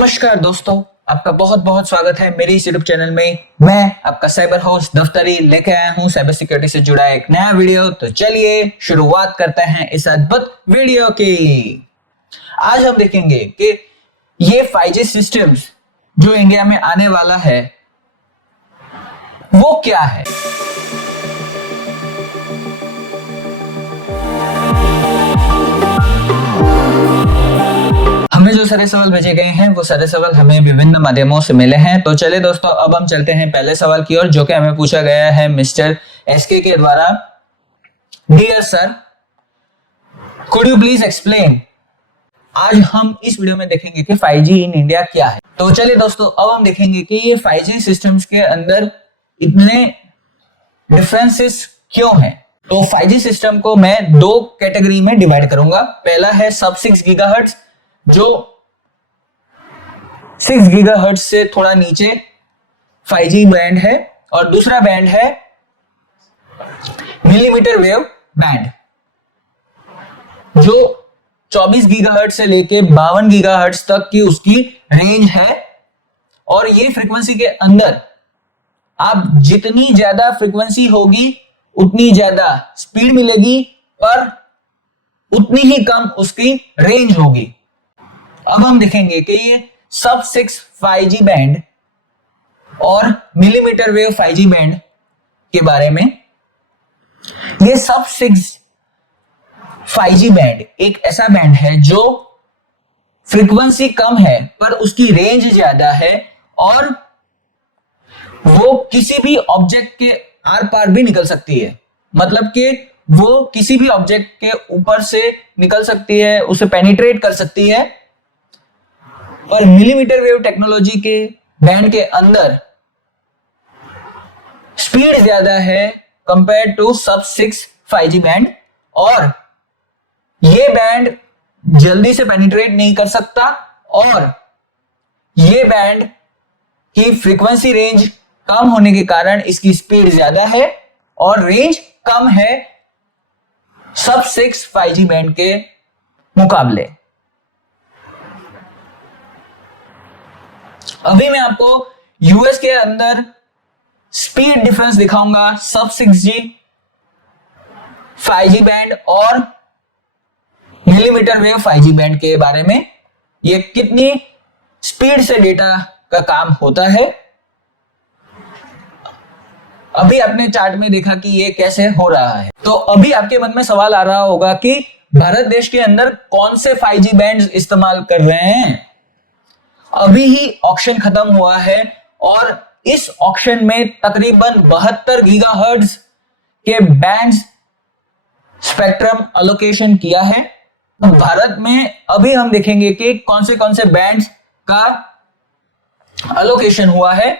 नमस्कार दोस्तों, आपका बहुत बहुत स्वागत है मेरे इस यूट्यूब चैनल में। मैं आपका साइबर होस्ट दफ्तरी लेके आया हूं साइबर सिक्योरिटी से जुड़ा एक नया वीडियो। तो चलिए शुरुआत करते हैं इस अद्भुत वीडियो की। आज हम देखेंगे कि ये 5G सिस्टम्स जो इंडिया में आने वाला है वो क्या है। हमें जो सारे सवाल भेजे गए हैं वो सारे सवाल हमें विभिन्न माध्यमों से मिले हैं। तो चलिए दोस्तों, अब हम चलते हैं पहले सवाल की ओर, जो कि हमें पूछा गया है मिस्टर एसके के द्वारा। Dear sir, could you please explain. आज हम इस वीडियो में देखेंगे कि 5G इन इंडिया क्या है। तो चलिए दोस्तों, अब हम देखेंगे कि ये 5G सिस्टम्स के अंदर इतने डिफरेंसेस क्यों हैं। तो 5G सिस्टम को मैं दो कैटेगरी में डिवाइड करूंगा। पहला है सब 6 गीगाहर्ट्ज, जो 6 गीगाहर्ट्ज से थोड़ा नीचे 5G बैंड है, और दूसरा बैंड है मिलीमीटर वेव बैंड, जो 24 गीगाहर्ट्ज से लेके 52 गीगाहर्ट्ज तक की उसकी रेंज है। और ये फ्रीक्वेंसी के अंदर आप जितनी ज्यादा फ्रीक्वेंसी होगी उतनी ज्यादा स्पीड मिलेगी, पर उतनी ही कम उसकी रेंज होगी। अब हम देखेंगे कि ये सब 6 5G बैंड और मिलीमीटर वेव 5G बैंड के बारे में। ये सब 6 5G बैंड एक ऐसा बैंड है जो फ्रीक्वेंसी कम है पर उसकी रेंज ज्यादा है, और वो किसी भी ऑब्जेक्ट के आर पार भी निकल सकती है। मतलब कि वो किसी भी ऑब्जेक्ट के ऊपर से निकल सकती है, उसे पेनिट्रेट कर सकती है। और मिलीमीटर वेव टेक्नोलॉजी के बैंड के अंदर स्पीड ज्यादा है कंपेयर टू सब 6 5G बैंड, और ये बैंड जल्दी से पेनिट्रेट नहीं कर सकता, और ये बैंड की फ्रीक्वेंसी रेंज कम होने के कारण इसकी स्पीड ज्यादा है और रेंज कम है सब 6 5G बैंड के मुकाबले। अभी मैं आपको यूएस के अंदर स्पीड डिफरेंस दिखाऊंगा सब 6G 5G बैंड और मिलीमीटर वेव 5G बैंड के बारे में। ये कितनी स्पीड से डेटा का काम होता है। अभी आपने चार्ट में देखा कि ये कैसे हो रहा है। तो अभी आपके मन में सवाल आ रहा होगा कि भारत देश के अंदर कौन से 5G बैंड इस्तेमाल कर रहे हैं। अभी ही ऑक्शन खत्म हुआ है और इस ऑक्शन में तकरीबन 72 गीगाहर्ट्ज के बैंड स्पेक्ट्रम अलोकेशन किया है। भारत में अभी हम देखेंगे कि कौन से बैंड का अलोकेशन हुआ है।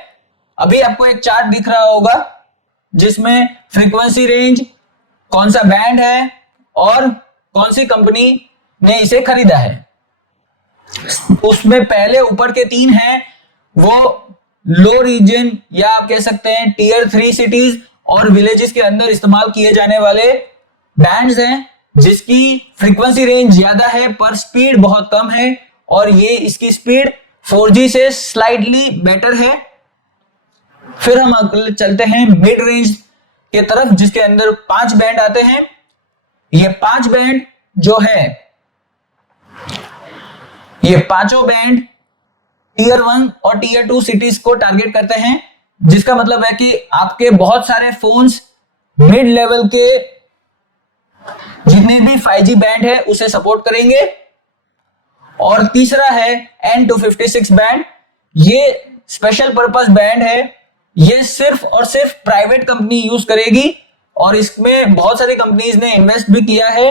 अभी आपको एक चार्ट दिख रहा होगा जिसमें फ्रीक्वेंसी रेंज, कौन सा बैंड है और कौन सी कंपनी ने इसे खरीदा है। उसमें पहले ऊपर के 3 हैं वो लो रीजन या आप कह सकते हैं टियर 3 सिटीज और विलेजेस के अंदर इस्तेमाल किए जाने वाले बैंड्स हैं, जिसकी फ्रीक्वेंसी रेंज ज्यादा है पर स्पीड बहुत कम है, और ये इसकी स्पीड 4G से स्लाइटली बेटर है। फिर हम चलते हैं मिड रेंज के तरफ, जिसके अंदर 5 बैंड आते हैं। ये 5 बैंड जो है, ये पांचों बैंड टियर 1 और टियर 2 सिटीज को टारगेट करते हैं, जिसका मतलब है कि आपके बहुत सारे फोन्स मिड लेवल के जितने भी 5G बैंड है उसे सपोर्ट करेंगे। और तीसरा है N256 बैंड। ये स्पेशल पर्पस बैंड है, ये सिर्फ और सिर्फ प्राइवेट कंपनी यूज करेगी, और इसमें बहुत सारी कंपनीज ने इन्वेस्ट भी किया है,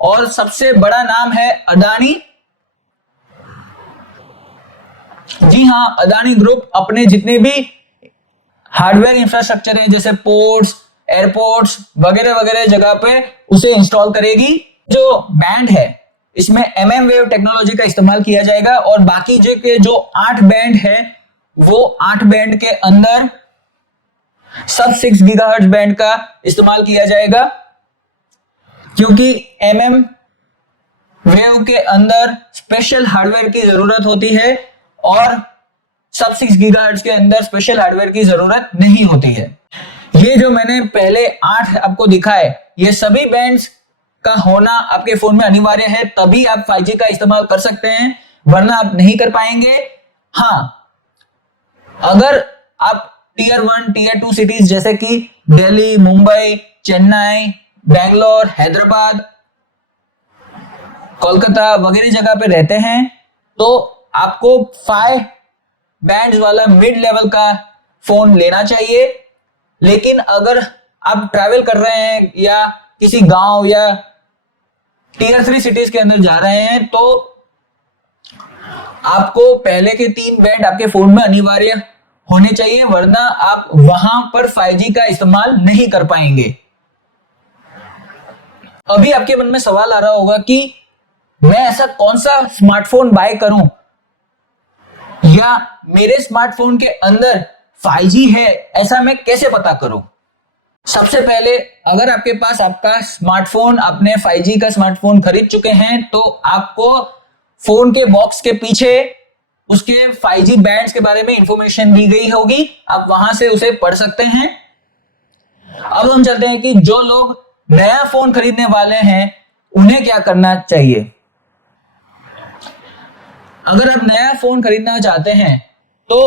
और सबसे बड़ा नाम है अडानी। जी हां, अडानी ग्रुप अपने जितने भी हार्डवेयर इंफ्रास्ट्रक्चर है, जैसे पोर्ट्स, एयरपोर्ट्स वगैरह वगैरह जगह पे उसे इंस्टॉल करेगी। जो बैंड है इसमें MM वेव टेक्नोलॉजी का इस्तेमाल किया जाएगा, और बाकी जो 8 बैंड है वो 8 बैंड के अंदर सब 6 गीगाहर्ट्ज बैंड का इस्तेमाल किया जाएगा, क्योंकि MM वेव के अंदर स्पेशल हार्डवेयर की जरूरत होती है और सब 6 गीगाहर्ट्ज के अंदर स्पेशल हार्डवेयर की जरूरत नहीं होती है। ये जो मैंने पहले 8 आपको दिखाए, ये सभी बैंड्स का होना आपके फोन में अनिवार्य है, तभी आप 5G का इस्तेमाल कर सकते हैं, वरना आप नहीं कर पाएंगे। हाँ, अगर आप टीयर 1 टीयर 2 सिटीज जैसे कि दिल्ली, मुंबई, चेन्नई, बेंगलोर, हैदराबाद, कोलकाता वगैरह जगह पे रहते हैं तो आपको 5 बैंड्स वाला मिड लेवल का फोन लेना चाहिए। लेकिन अगर आप ट्रैवल कर रहे हैं या किसी गांव या टीयर 3 सिटीज के अंदर जा रहे हैं तो आपको पहले के 3 बैंड आपके फोन में अनिवार्य होने चाहिए, वरना आप वहां पर 5G का इस्तेमाल नहीं कर पाएंगे। अभी आपके मन में सवाल आ रहा होगा कि मैं ऐसा कौन सा स्मार्टफोन बाय करूं या मेरे स्मार्टफोन के अंदर 5G है, ऐसा मैं कैसे पता करूं? सबसे पहले अगर आपके पास आपका स्मार्टफोन, आपने 5G का स्मार्टफोन खरीद चुके हैं तो आपको फोन के बॉक्स के पीछे उसके 5G बैंड्स के बारे में इंफॉर्मेशन दी गई होगी, आप वहां से उसे पढ़ सकते हैं। अब हम चलते हैं कि जो लोग नया फोन खरीदने वाले हैं उन्हें क्या करना चाहिए। अगर आप नया फोन खरीदना चाहते हैं तो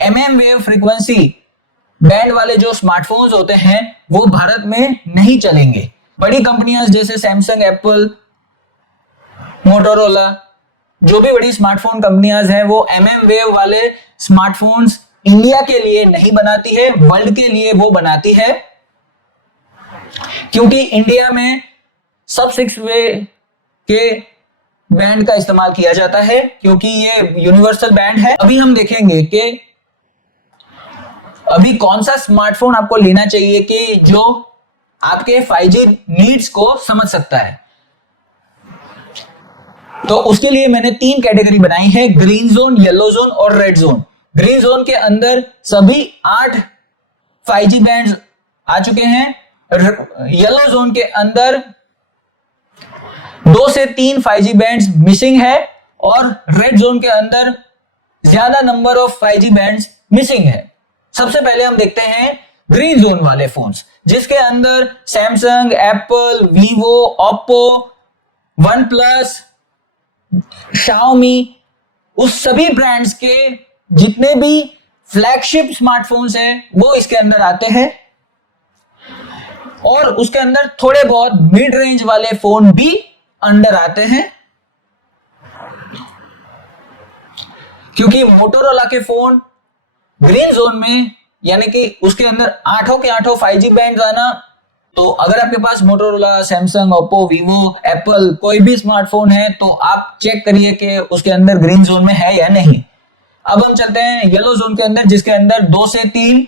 MM वेव फ्रीक्वेंसी बैंड वाले जो स्मार्टफोन्स होते हैं वो भारत में नहीं चलेंगे। बड़ी कंपनियां जैसे सैमसंग, एप्पल, मोटोरोला, जो भी बड़ी स्मार्टफोन कंपनियां हैं वो MM वेव वाले स्मार्टफोन्स इंडिया के लिए नहीं बनाती है, वर्ल्ड के लिए वो बनाती है, क्योंकि इंडिया में सब 6 वे के बैंड का इस्तेमाल किया जाता है, क्योंकि ये यूनिवर्सल बैंड है। अभी हम देखेंगे कि अभी कौन सा स्मार्टफोन आपको लेना चाहिए कि जो आपके 5G नीड्स को समझ सकता है। तो उसके लिए मैंने 3 कैटेगरी बनाई है, ग्रीन जोन, येलो जोन और रेड जोन। ग्रीन जोन के अंदर सभी 8 5G बैंड्स आ चुके हैं। येलो जोन के अंदर 2 से 3 5G बैंड्स मिसिंग है और रेड जोन के अंदर ज्यादा number of 5G bands missing है। सबसे पहले हम देखते हैं ग्रीन जोन वाले फोन्स, जिसके अंदर Samsung, Apple, Vivo, Oppo, one plus, Xiaomi, उस सभी ब्रांड्स के जितने भी फ्लैगशिप स्मार्टफोन्स हैं वो इसके अंदर आते हैं और उसके अंदर थोड़े बहुत मिड रेंज वाले फोन भी अंदर आते हैं, क्योंकि मोटोरोला के फोन ग्रीन जोन में, यानी कि उसके अंदर 8 के 8 5G बैंड आना, तो अगर आपके पास Motorola, Samsung, Oppo, Vivo, Apple कोई भी स्मार्टफोन है तो आप चेक करिए कि उसके अंदर ग्रीन जोन में है या नहीं। अब हम चलते हैं येलो जोन के अंदर, जिसके अंदर 2 से 3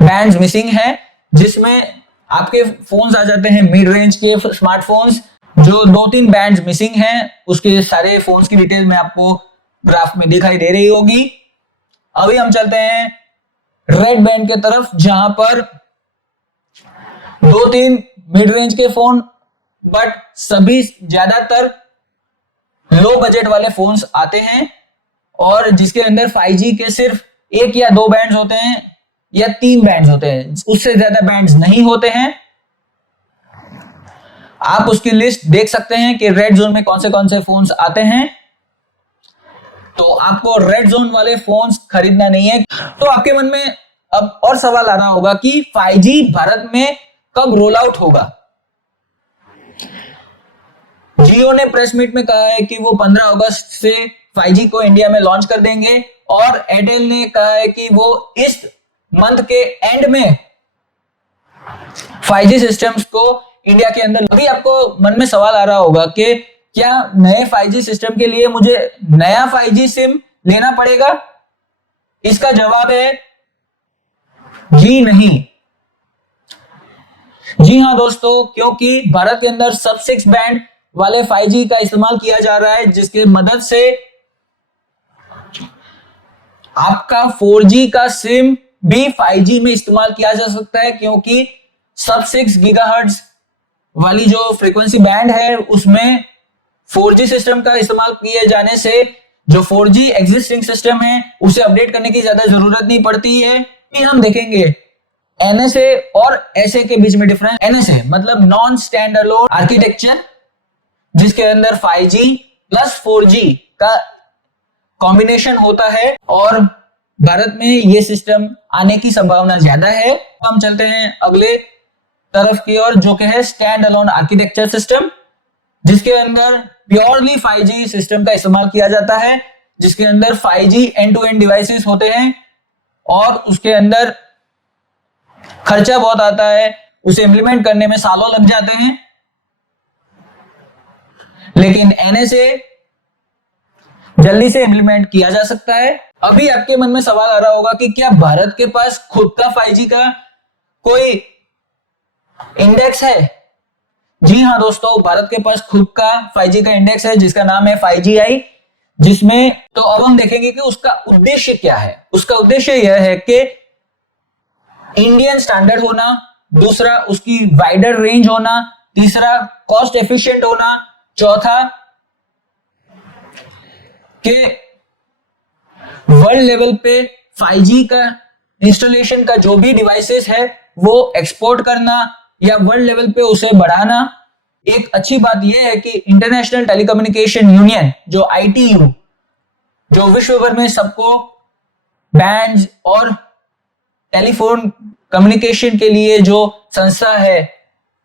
बैंड्स मिसिंग है, जिसमें आपके फोन्स आ जाते हैं मिड रेंज के स्मार्टफोन्स। जो 2-3 बैंड्स मिसिंग हैं उसके सारे फोन्स की डिटेल में आपको ग्राफ में दिखाई दे रही होगी। अभी हम चलते हैं रेड बैंड के तरफ, जहां पर 2-3 मिड रेंज के फोन बट सभी ज्यादातर लो बजट वाले फोन्स आते हैं और जिसके अंदर 5G के सिर्फ 1 या 2 बैंड्स होते हैं या 3 बैंड्स होते हैं, उससे ज्यादा बैंड्स नहीं होते हैं। आप उसकी लिस्ट देख सकते हैं कि रेड जोन में कौन से फोन्स आते हैं। तो आपको रेड जोन वाले फोन्स खरीदना नहीं है। तो आपके मन में अब और सवाल आ रहा होगा कि 5G भारत में कब रोल आउट होगा। जियो ने प्रेस मीट में कहा है कि वो 15 अगस्त से 5G को इंडिया में लॉन्च कर देंगे और एयरटेल ने कहा है कि वो इस मंथ के एंड में 5G सिस्टम्स को इंडिया के अंदर। अभी आपको मन में सवाल आ रहा होगा कि क्या नए 5G सिस्टम के लिए मुझे नया 5G सिम लेना पड़ेगा? इसका जवाब है जी नहीं। जी हां दोस्तों, क्योंकि भारत के अंदर सब 6 बैंड वाले 5G का इस्तेमाल किया जा रहा है, जिसके मदद से आपका 4G का सिम भी 5G में इस्तेमाल किया जा सकता है, क्योंकि सब 6 गीगाहर्ट्ज वाली जो फ्रीक्वेंसी बैंड है उसमें 4G सिस्टम का इस्तेमाल किए जाने से जो 4G एग्जिस्टिंग सिस्टम है उसे अपडेट करने की ज्यादा जरूरत नहीं पड़ती है। हम देखेंगे NSA और SA के बीच में डिफरेंस। NSA मतलब नॉन स्टैंड अलोन आर्किटेक्चर, जिसके अंदर 5G प्लस 4G का कॉम्बिनेशन होता है और भारत में ये सिस्टम आने की संभावना ज्यादा है। हम चलते हैं अगले तरफ की ओर, जो कि है स्टैंड अलोन आर्किटेक्चर सिस्टम, जिसके अंदर प्योरली 5G सिस्टम का इस्तेमाल किया जाता है, जिसके अंदर 5G and to end devices होते हैं और उसके अंदर खर्चा बहुत आता है, उसे इंप्लीमेंट करने में सालों लग जाते हैं। लेकिन NSA जल्दी से इंप्लीमेंट किया जा सकता है। अभी आपके मन में सवाल आ रहा होगा कि क्या भारत के पास खुद का 5G का कोई इंडेक्स है? जी हां दोस्तों, भारत के पास खुद का 5G का इंडेक्स है जिसका नाम है 5GI, जिसमें तो अब हम देखेंगे कि उसका उद्देश्य क्या है। उसका उद्देश्य यह है कि इंडियन स्टैंडर्ड होना, दूसरा उसकी वाइडर रेंज होना, तीसरा कॉस्ट एफिशिएंट होना, चौथा कि वर्ल्ड लेवल पे 5G का इंस्टॉलेशन का जो भी डिवाइसेस है वो एक्सपोर्ट करना या वर्ल्ड लेवल पे उसे बढ़ाना। एक अच्छी बात यह है कि इंटरनेशनल टेलीकम्युनिकेशन यूनियन जो ITU, जो विश्व भर में सबको बैंड और टेलीफोन कम्युनिकेशन के लिए जो संस्था है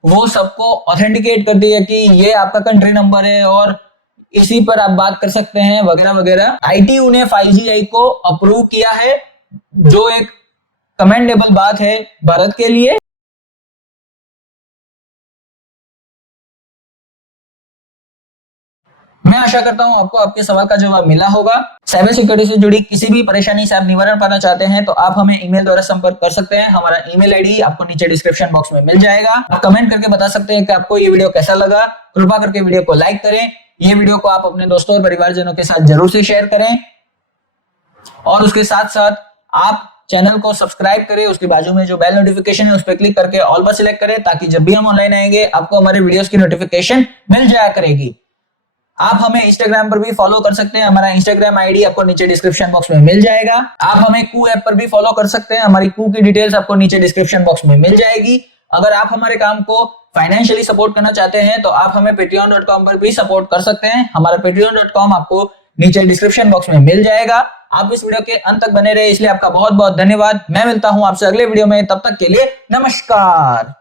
वो सबको ऑथेंटिकेट करती है कि ये आपका कंट्री नंबर है और इसी पर आप बात कर सकते हैं वगैरह वगैरह। ITU ने 5GI को अप्रूव किया है, जो एक कमेंडेबल बात है भारत के लिए। मैं आशा करता हूं आपको आपके सवाल का जवाब मिला होगा। साइबर सिक्योरिटी से जुड़ी किसी भी परेशानी से आप निवारण पाना चाहते हैं तो आप हमें ईमेल द्वारा संपर्क कर सकते हैं। हमारा ईमेल आईडी आपको नीचे डिस्क्रिप्शन बॉक्स में मिल जाएगा। आप कमेंट करके बता सकते हैं कि आपको ये वीडियो कैसा लगा। कृपा करके वीडियो को लाइक करें। ये वीडियो को आप अपने दोस्तों और परिवारजनों के साथ जरूर से शेयर करें और उसके साथ साथ आप चैनल को सब्सक्राइब करें। उसके बाजू में जो बेल नोटिफिकेशन है उस पर क्लिक करके ऑल पर सिलेक्ट करें, ताकि जब भी हम ऑनलाइन आएंगे आपको हमारे वीडियोस की नोटिफिकेशन मिल जाया करेगी। आप हमें इंस्टाग्राम पर भी फॉलो कर सकते हैं। हमारा इंस्टाग्राम आईडी आपको नीचे डिस्क्रिप्शन बॉक्स में मिल जाएगा। आप हमें कू ऐप पर भी फॉलो कर सकते हैं। हमारी कू की डिटेल्स आपको नीचे डिस्क्रिप्शन बॉक्स में मिल जाएगी। अगर आप हमारे काम को फाइनेंशियली सपोर्ट करना चाहते हैं तो आप हमें patreon.com पर भी सपोर्ट कर सकते हैं। हमारा patreon.com आपको नीचे डिस्क्रिप्शन बॉक्स में मिल जाएगा। आप इस वीडियो के अंत तक बने रहे, इसलिए आपका बहुत बहुत धन्यवाद। मैं मिलता हूं आपसे अगले वीडियो में, तब तक के लिए नमस्कार।